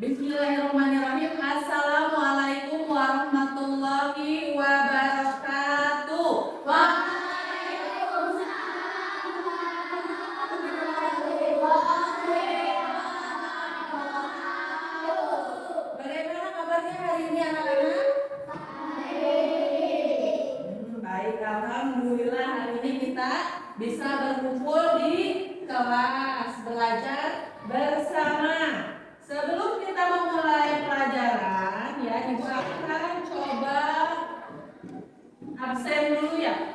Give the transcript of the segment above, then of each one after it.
Bismillahirrahmanirrahim. Assalamualaikum warahmatullahi wabarakatuh. Waalaikumsalam warahmatullahi wabarakatuh. Bagaimana kabarnya hari ini anak-anak? Baik, alhamdulillah hari ini kita bisa berkumpul di kelas belajar bersama. Sebelum kita memulai pelajaran, ya, Ibu akan coba absen dulu ya,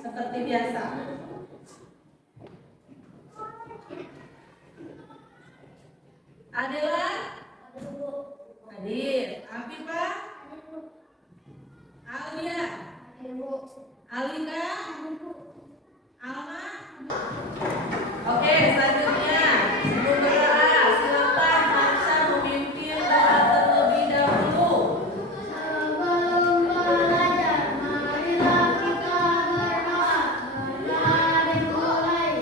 seperti biasa. Adela, hadir. Afifah, Alia, Alika, Alma. Oke, selanjutnya sebelum berdoa, silakan Marsha memimpin doa terlebih dahulu. Sebelum belajar, marilah kita berdoa. Mari mulai.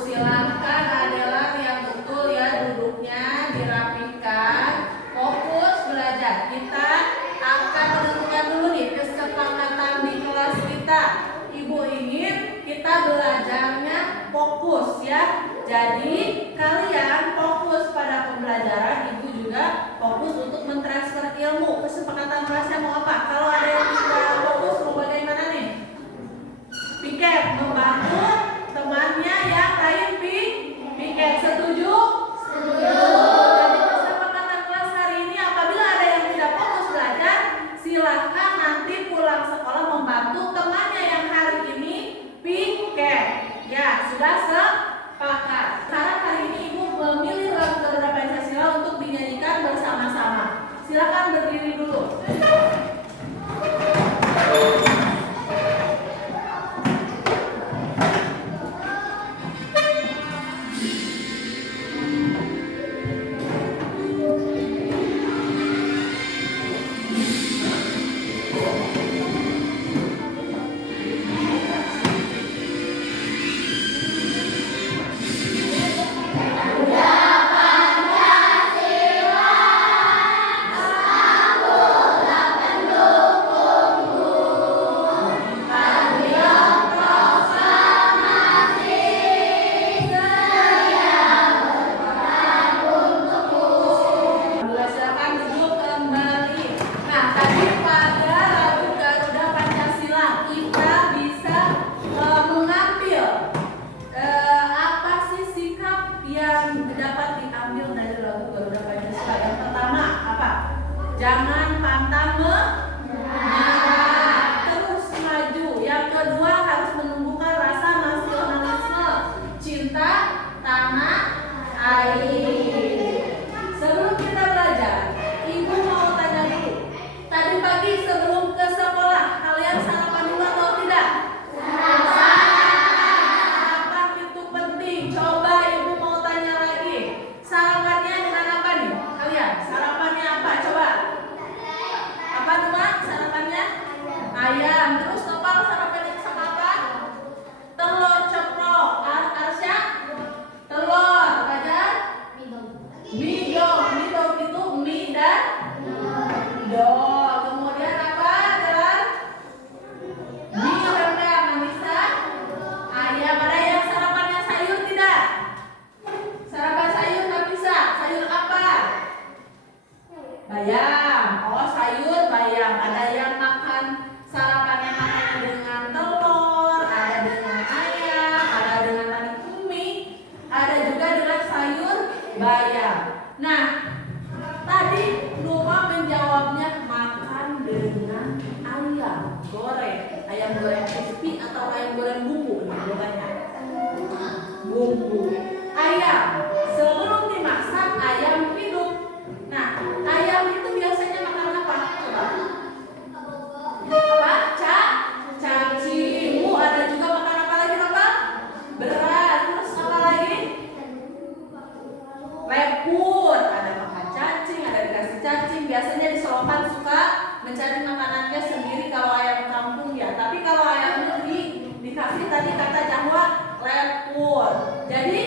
Silakan Adela yang betul ya, duduknya dirapikan, fokus belajar. Kita akan menentukan dulu nih kesepakatan di kelas kita. Ibu ingin kita belajarnya fokus ya. Jadi kalian fokus pada pembelajaran, ibu juga fokus untuk mentransfer ilmu. Kesepakatan kelasnya mau apa? Kalau ada yang tidak fokus mau bagaimana nih? Piket, membantu temannya yang lain piket. Setuju? Setuju. Jadi kesepakatan kelas hari ini, apabila ada yang tidak fokus belajar, silahkan nanti pulang sekolah membantu temannya yang hari ini piket. Ya, sudah sepakat. Sekarang hari ini ibu memilih lagu Garuda Pancasila untuk dinyanyikan bersama-sama. Silakan berdiri dulu. Silakan duduk kembali. Nah, tadi pada lagu Garuda Pancasila kita bisa mengambil apa sih sikap yang dapat diambil dari lagu Garuda Pancasila. Yang pertama apa? Jangan pantang menyerah, terus maju. Yang kedua harus menumbuhkan rasa nasionalisme, cinta tanah air. Sebelum kita belajar, ibu mau tanya dulu. Tadi pagi sebelum ke sekolah, kalian sarapan dulu atau tidak? Sarapan itu penting. Coba ibu mau tanya lagi. Sarapannya dengan apa nih? Kalian sarapannya apa? Coba. Apa tuh, Mak? Sarapannya? Ayam. Terus Nopal sarapannya sama apa? Telur ceplok. Arsya? Telur. Fajar? Midong. Midong itu mie dan dol. Kemudian apa? Adalah mie rendang. Anissa? Ayam. Ada yang sarapannya sayur tidak? Sarapan sayur nggak bisa. Sayur apa? Bayam. Oh, sayur bayam. Ada yang makan sarapannya makan dengan telur, ada dengan ayam, ada dengan tadi mie, ada juga dengan sayur bayam. Nah, tadi Numa menjawabnya makan dengan ayam goreng. Ayam goreng crispy atau ayam goreng bumbu? Bumbu. Ayam sebelum dimasak mencari makanannya sendiri kalau ayam kampung ya. Tapi kalau ayam negeri dikasih tadi kata Jawa lepur. Jadi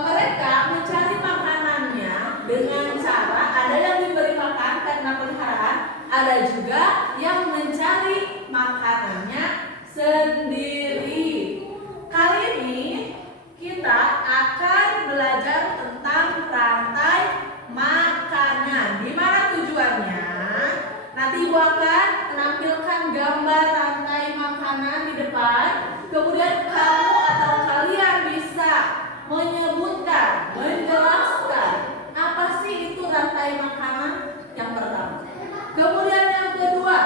mereka mencari makanannya dengan cara ada yang diberi makan karena peliharaan, ada juga yang mencari makanannya sendiri. Kali ini kita akan belajar tentang rantai makanan. Gimana tujuannya? Nanti Ibu akan menampilkan gambar rantai makanan di depan. Kemudian kamu atau kalian bisa menyebutkan, menjelaskan apa sih itu rantai makanan yang pertama. Kemudian yang kedua,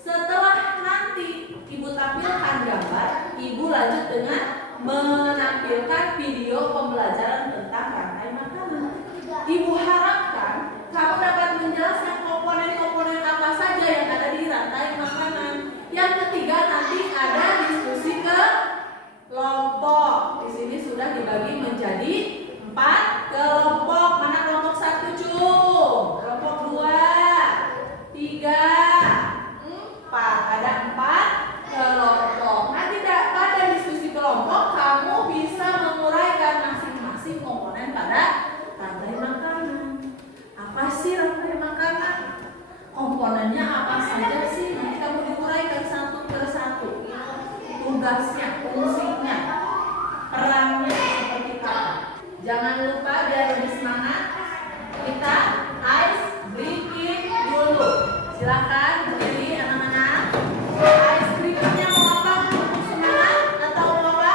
setelah nanti Ibu tampilkan gambar, Ibu lanjut dengan menampilkan video pembelajaran tentang rantai makanan. Ibu harapkan kamu dapat menjelaskan komponen-komponen apa saja yang ada di rantai makanan. Yang ketiga nanti ada diskusi kelompok. Di sini sudah dibagi menjadi 4 kelompok. Mana kelompok 1, Cung? Kelompok 2, 3, 4. Ada 4 kelompok. Nanti pada diskusi kelompok kamu bisa menguraikan masing-masing komponen pada rantai makanan. Apa sih rantai makanan? Komponennya apa saja sih? Nanti kamu diuraikan satu persatu. Tugasnya, fungsinya, perannya seperti apa. Jangan lupa biar lebih semangat, kita ice breaking dulu. Silakan berdiri anak-anak. Ice breakingnya mau apa? Tepuk semangat atau mau apa?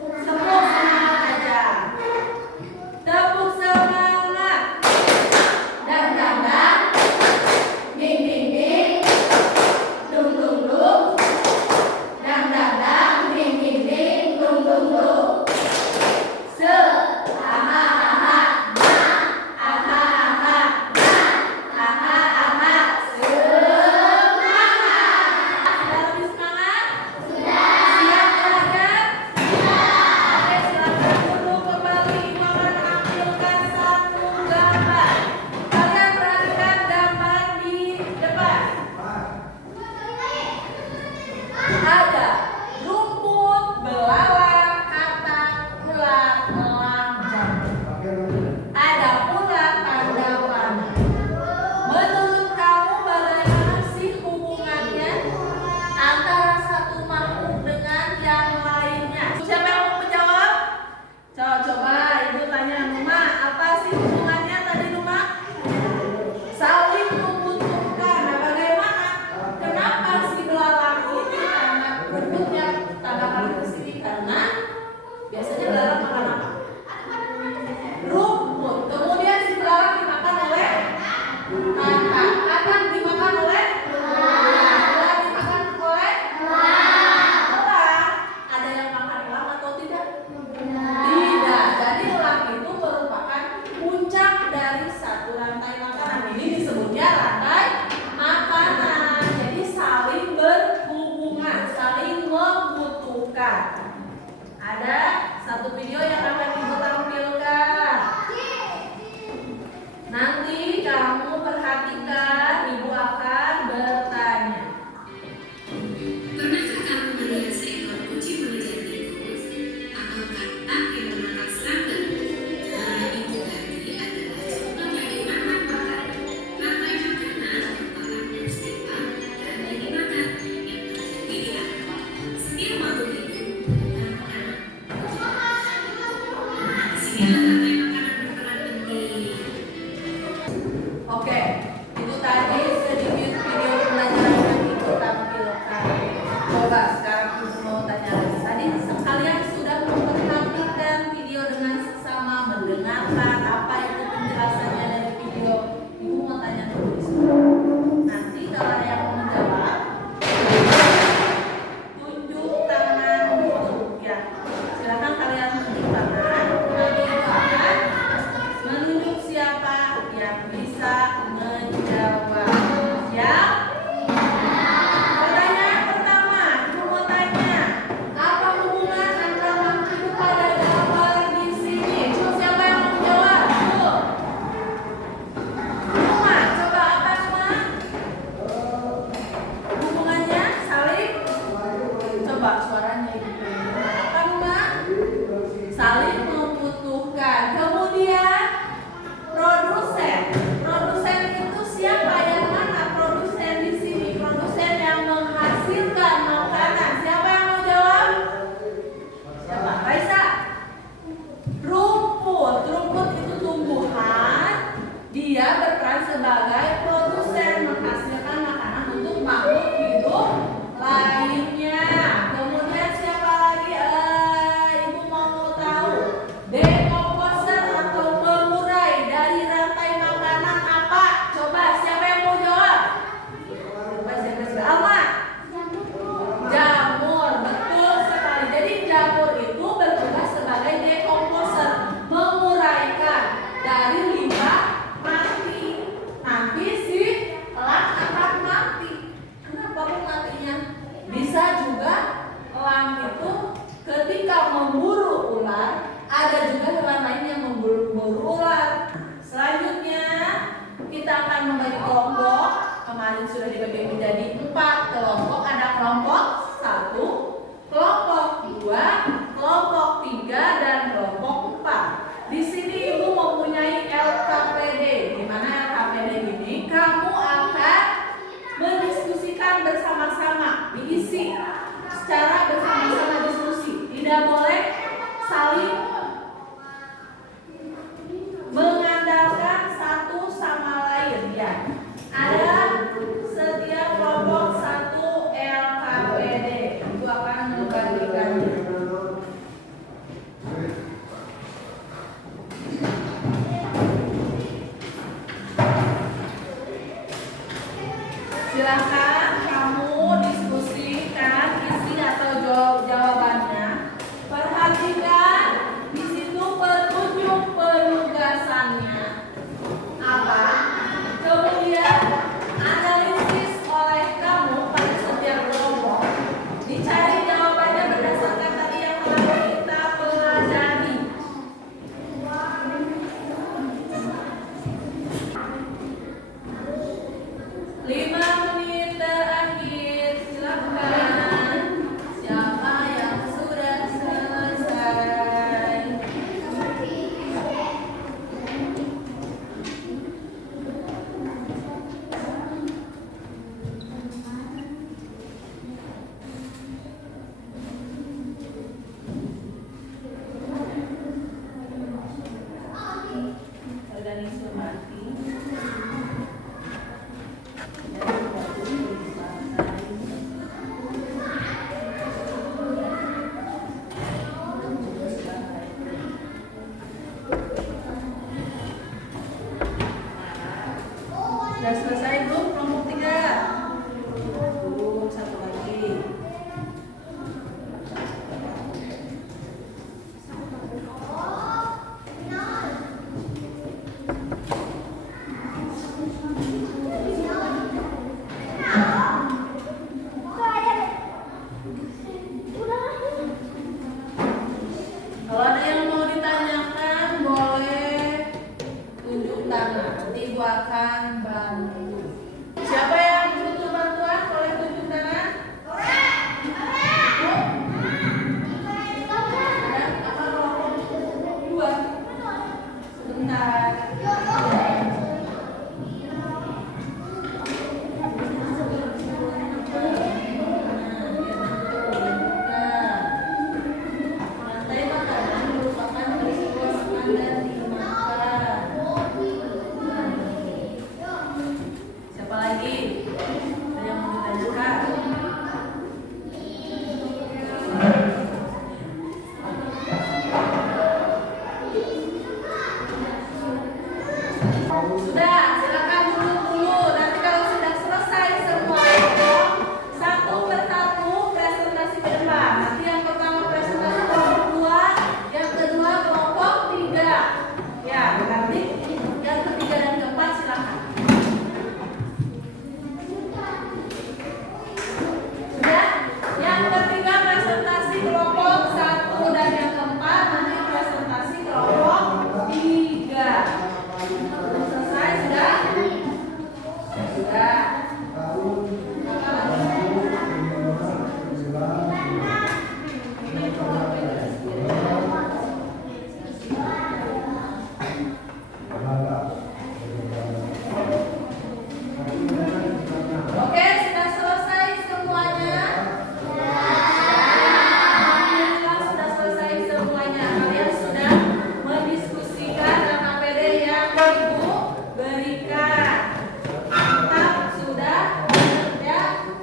Tepuk semangat aja. Tepuk semangat. Dan dang dang, ding ding ding, dung dung dung, dang dang dang, ding ding ding. 4 kelompok, ada kelompok 1, kelompok 2, kelompok 3, dan kelompok 4. Di sini Ibu mempunyai LKPD. Di mana LKPD ini kamu akan mendiskusikan bersama-sama, diisi secara bersama-sama diskusi. Tidak boleh saling mengandalkan satu sama lain ya. Ada setiap kelompok 1 LKPD. Ibu akan membagikannya. Silakan kamu diskusikan isi atau jawabannya. Perhatikan di situ petunjuk penugasannya apa. Kemudian analisis oleh kamu pada setiap kelompok. Dicari jawabannya berdasarkan tadi yang telah kita pelajari. 5 menit terakhir, silakan. Siapa yang sudah selesai? Organisasi mati. Sudah selesai belum kelompok 3? Belum, satu lagi. Kalau ada yang mau ditanyakan boleh tunjuk tangan. Nanti Ibu akan bantu. Siapa yang butuh bantuan boleh tunjuk tangan. Ada apa kelompok 2? Sebentar. Siapa lagi? Ada yang mau ditanyakan? Sudah, silakan duduk dulu. Nanti kalau sudah selesai semua kelompok, satu persatu presentasi ke depan. Nanti yang pertama presentasi kelompok 2, yang kedua kelompok 3. Ya, nanti yang ketiga dan keempat silakan. Sudah, yang ketiga presentasi kelompok 1 dan yang keempat nanti presentasi kelompok 3. Belum selesai sudah? Sudah. Apa lagi? Oke, sudah selesai semuanya? Alhamdulillah sudah selesai semuanya. Kalian sudah mendiskusikan LKPD yang Ibu berikan. Mantap, sudah bekerja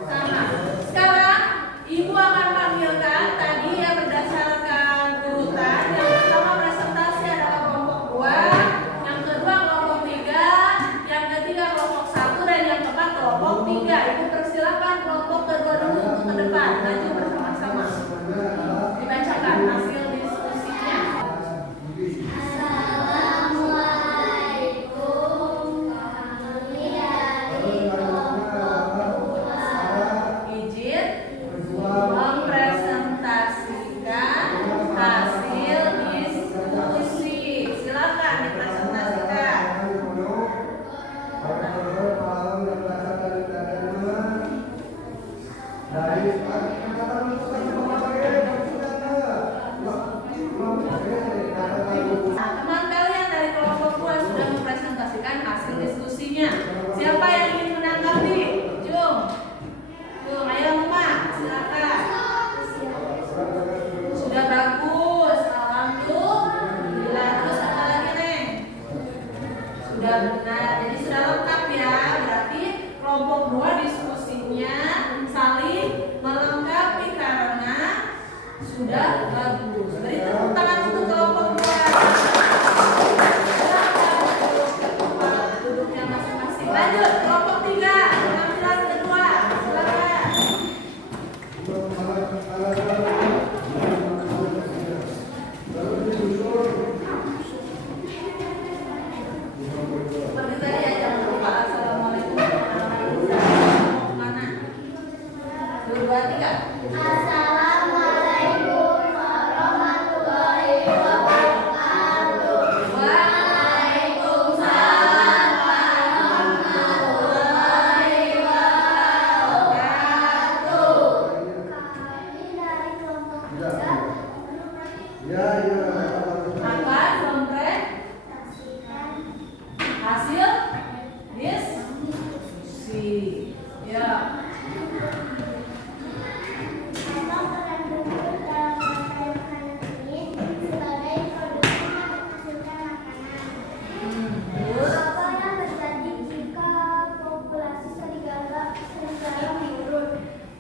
sama. Sekarang Ibu akan panggilkan tadi ya berdasarkan urutan. Yang pertama presentasi adalah kelompok 2, yang kedua kelompok 3, yang ketiga kelompok 1, dan yang keempat kelompok 3. Ibu persilakan kelompok kedua dulu untuk ke depan. Maju bersama-sama. Dibacakan hasil diskusinya. Assalamualaikum Sudah benar. Jadi sudah lengkap ya. Berarti kelompok 2 diskusinya saling melengkapi karena sudah bagus. Beri tepuk tangan untuk kelompok 2. Duduknya masing-masing. Lanjut kelompok 3. Penampilan kedua. Silakan. Seperti tadi ya, jangan lupa assalamualaikum warahmatullahi wabarakatuh. Mau kemana? 2, 3. Assalamualaikum warahmatullahi wabarakatuh. Waalaikumsalam warahmatullahi wabarakatuh. Kami dari kelompok 3 Apa dompet hasil diskusi? Ya. apa peran dulur dalam rangkaian makanan ini sebagai produksi yang menghasilkan makanan. Terus Apa yang terjadi jika populasi serigala menurun?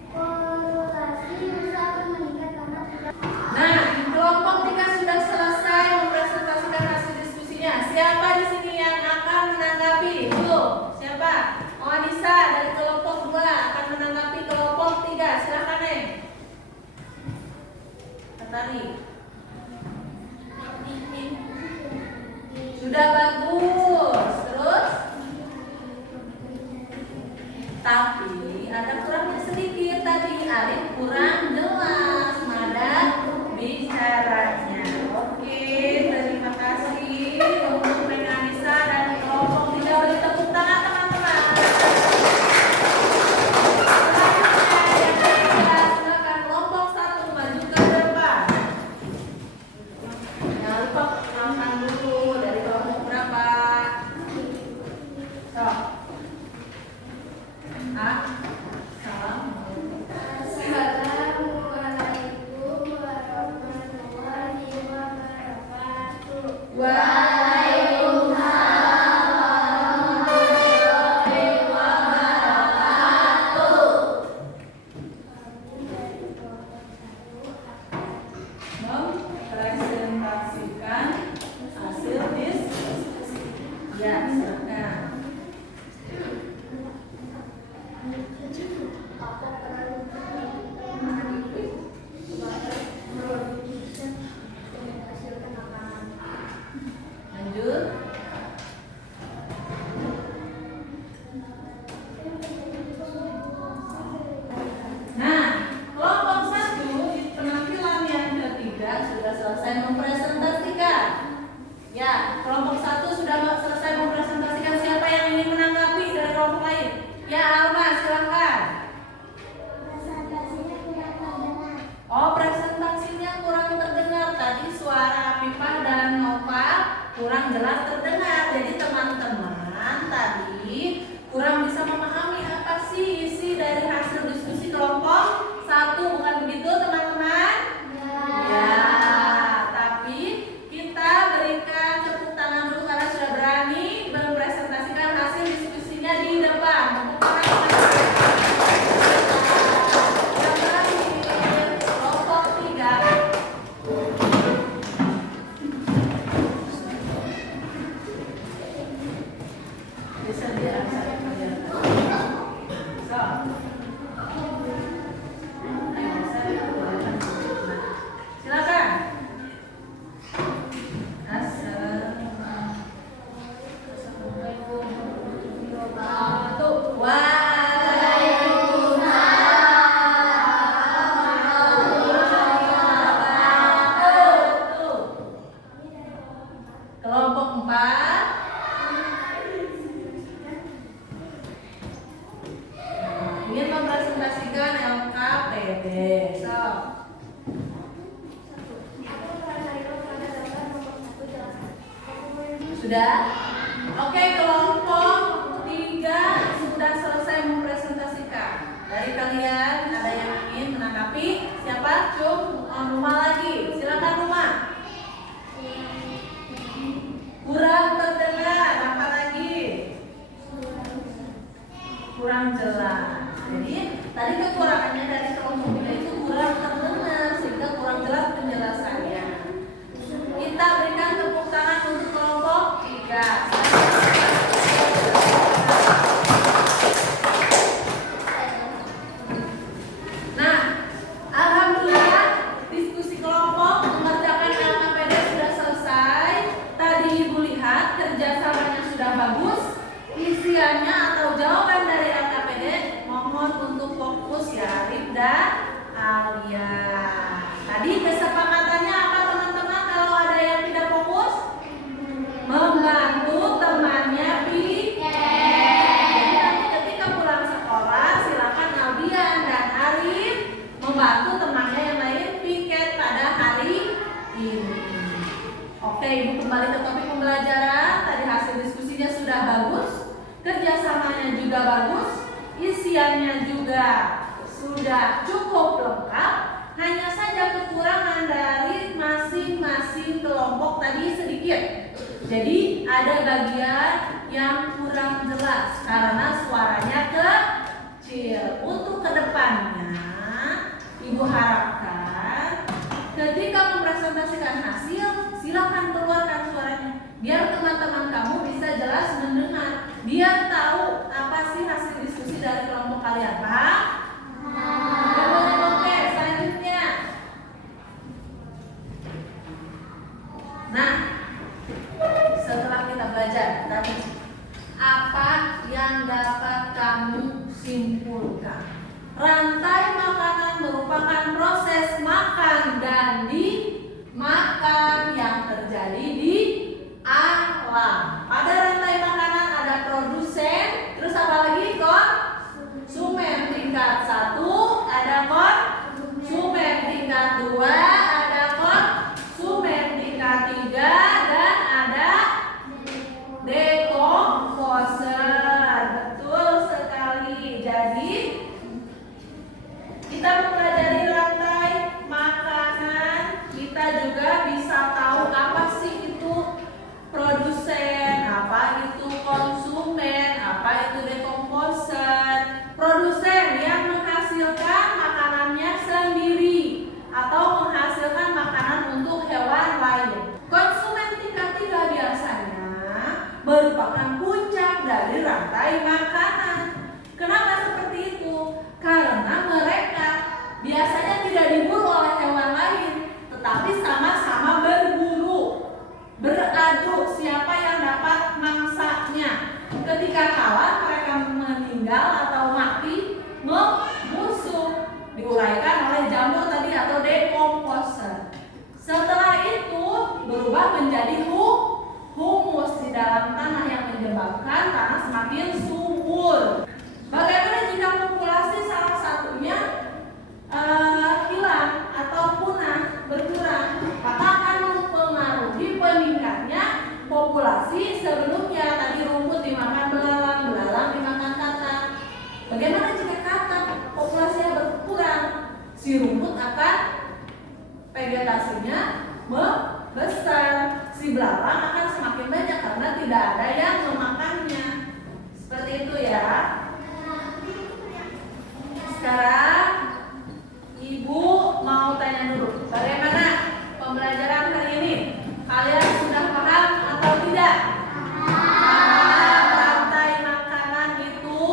Populasi bisa meningkat karena tidak. nah, kelompok 3 sudah selesai mempresentasikan hasil diskusinya. Siapa di sini yang akan menanggapi? Yuk, siapa? Oh, Anissa dari kelompok 2 akan menanggapi kelompok 3. Silakan, Neng. Tari. Sudah bagus. Terus? Tapi ada kurangnya sedikit tadi. Alif kurang jelas nada bicaranya. Oke, terima kasih untuk Neng Anissa dan kelompok 3. Beri tepuk tangan teman-teman. Selanjutnya yang ketiga, silakan kelompok 1 maju ke depan. Jangan lupa perkenalkan dulu dari kelompok berapa. Sok. Assalamualaikum warahmatullahi wabarakatuh. Waalaikumsalam warahmatullahi wabarakatuh. Kami dari kelompok 1 Mempresentasikan hasil diskusi. Ya, silakan. apa peran makanan ini sebagai produksi yang menghasilkan makanan. Lanjut. Nah, kelompok 1 di penampilan yang ketiga sudah selesai mempresentasikan. Ya, kelompok 1 sudah selesai mempresentasikan. Siapa yang ingin menanggapi dari kelompok lain? Ya, Alma, silakan. Presentasinya tidak terdengar. Oh, presentasinya kurang terdengar. Tadi suara Pipah dan Nova kurang jelas terdengar. Jadi teman-teman tadi kurang bisa memahami apa sih isi dari hasil diskusi kelompok 1. Bukan begitu, teman-teman? Ya, tapi kita berikan tepuk tangan dulu karena sudah berani mempresentasikan hasil diskusinya di depan. Tepuk tangan. Yang terakhir, kelompok 3. Bisa dia saya kalian. So. Ayo, saya boleh. Silakan. Assalamualaikum warahmatullahi wabarakatuh. Kelompok 4 ingin mempresentasikan LKPD. So, sudah? Oke, kelompok 3 sudah selesai mempresentasikan. Dari kalian ada yang ingin menanggapi? Siapa? Rumah lagi. Silakan Rumah. Kurang terdengar. Apa lagi? kurang jelas. Jadi tadi kekurangannya dari kelompok kita itu kurang terdengar sehingga kurang jelas penjelasannya. Kita berikan tepuk tangan untuk kelompok 3. Nah, alhamdulillah diskusi kelompok mengerjakan LKPD sudah selesai. Tadi Ibu lihat kerjasamanya sudah bagus. Isiannya atau jawaban dari LKPD mohon untuk fokus ya, Arif dan Alia. Tadi kesepakatannya apa teman-teman kalau ada yang tidak fokus? Membantu temannya Jadi nanti ketika pulang sekolah silakan Albian dan Arif membantu temannya yang lain piket pada hari ini. Oke, Ibu kembali ke topik pembelajaran. Tadi hasil diskusinya sudah bagus, kerjasamanya juga bagus, isiannya juga sudah cukup lengkap. Hanya saja kekurangan dari masing-masing kelompok tadi sedikit. Jadi ada bagian yang kurang jelas karena suaranya kecil. Untuk kedepannya, Ibu harapkan ketika mempresentasikan hasil, silakan keluarkan suaranya biar teman-teman kamu bisa jelas mendengar, biar tahu apa sih hasil diskusi dari kelompok kalian. Paham? Oke, selanjutnya. Nah, setelah kita belajar tadi, apa yang dapat kamu simpulkan? Rantai makanan merupakan proses makan dan dimakan yang terjadi di alam. Pada rantai makanan ada produsen, terus apa lagi? Konsumen tingkat 1, ada konsumen tingkat 2, ada konsumen tingkat 3, dan ada dekomposer. Betul sekali. Jadi kita mempelajari rantai makanan, kita juga bisa tahu apa sih itu produsen, apa itu konsumen, apa itu dekomposer. Produsen yang menghasilkan makanannya sendiri atau menghasilkan makanan untuk hewan lain. Konsumen tingkat 3 biasanya merupakan puncak dari rantai makanan. Kenapa seperti itu? Karena mereka biasanya tidak diburu oleh hewan lain, tetapi sama-sama berburu, beradu siapa yang dapat mangsanya. Ketika kalah, mereka meninggal atau mati, membusuk, diuraikan oleh jamur tadi atau dekomposer. Setelah itu berubah menjadi humus di dalam tanah yang menyebabkan tanah semakin subur. Bagaimana jika populasi salah satunya hilang atau punah, berkurang? Maka akan mempengaruhi peningkatnya populasi sebelumnya. Tadi rumput dimakan belalang, belalang dimakan katak. Bagaimana jika katak populasinya berkurang? Si rumput akan vegetasinya membesar, si belalang akan semakin banyak karena tidak ada yang memakannya. Seperti itu ya. Sekarang Ibu mau tanya dulu, bagaimana pembelajaran hari ini? Kalian sudah paham atau tidak? Rantai makanan itu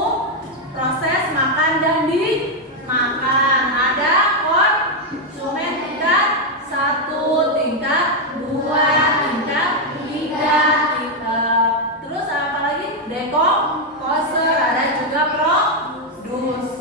proses makan dan dimakan. Ada konsumen tingkat 1, tingkat 2, tingkat 3, terus apa lagi? Dekomposer, ada juga produsen.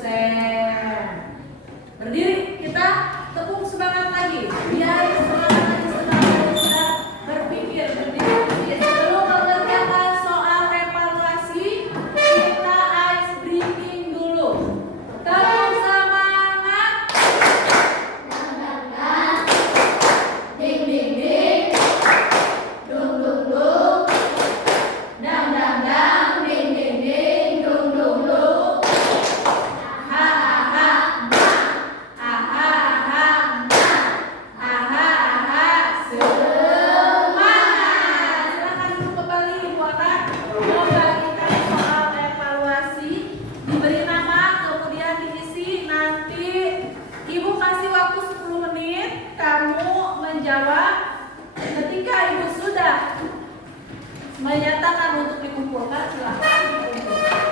menyatakan untuk dikumpulkan, silakan dikumpulkan.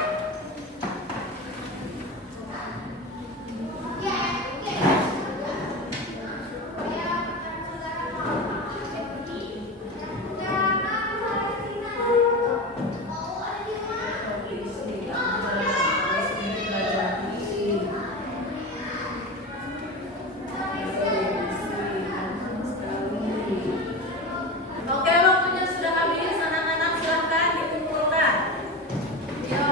Oke, waktunya sudah habis. Anak-anak silakan dikumpulkan. Yo.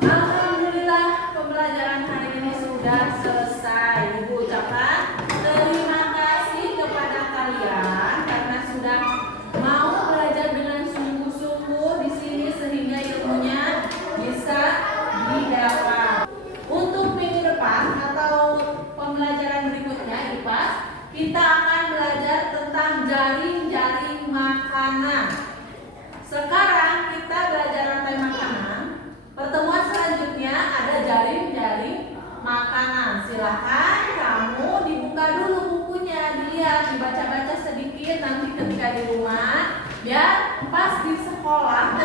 Alhamdulillah, pembelajaran hari ini sudah selesai. Ibu ucapkan terima kasih kepada kalian karena sudah mau belajar dengan sungguh-sungguh di sini sehingga ilmunya bisa didapat. Untuk minggu depan atau pembelajaran berikutnya IPA, kita akan belajar tentang jaring-jaring makanan. Sekarang kita belajar rantai makanan. Pertemuan selanjutnya ada jaring-jaring makanan. Silahkan kamu dibuka dulu bukunya, dilihat, dibaca-baca sedikit nanti ketika di rumah, biar pas di sekolah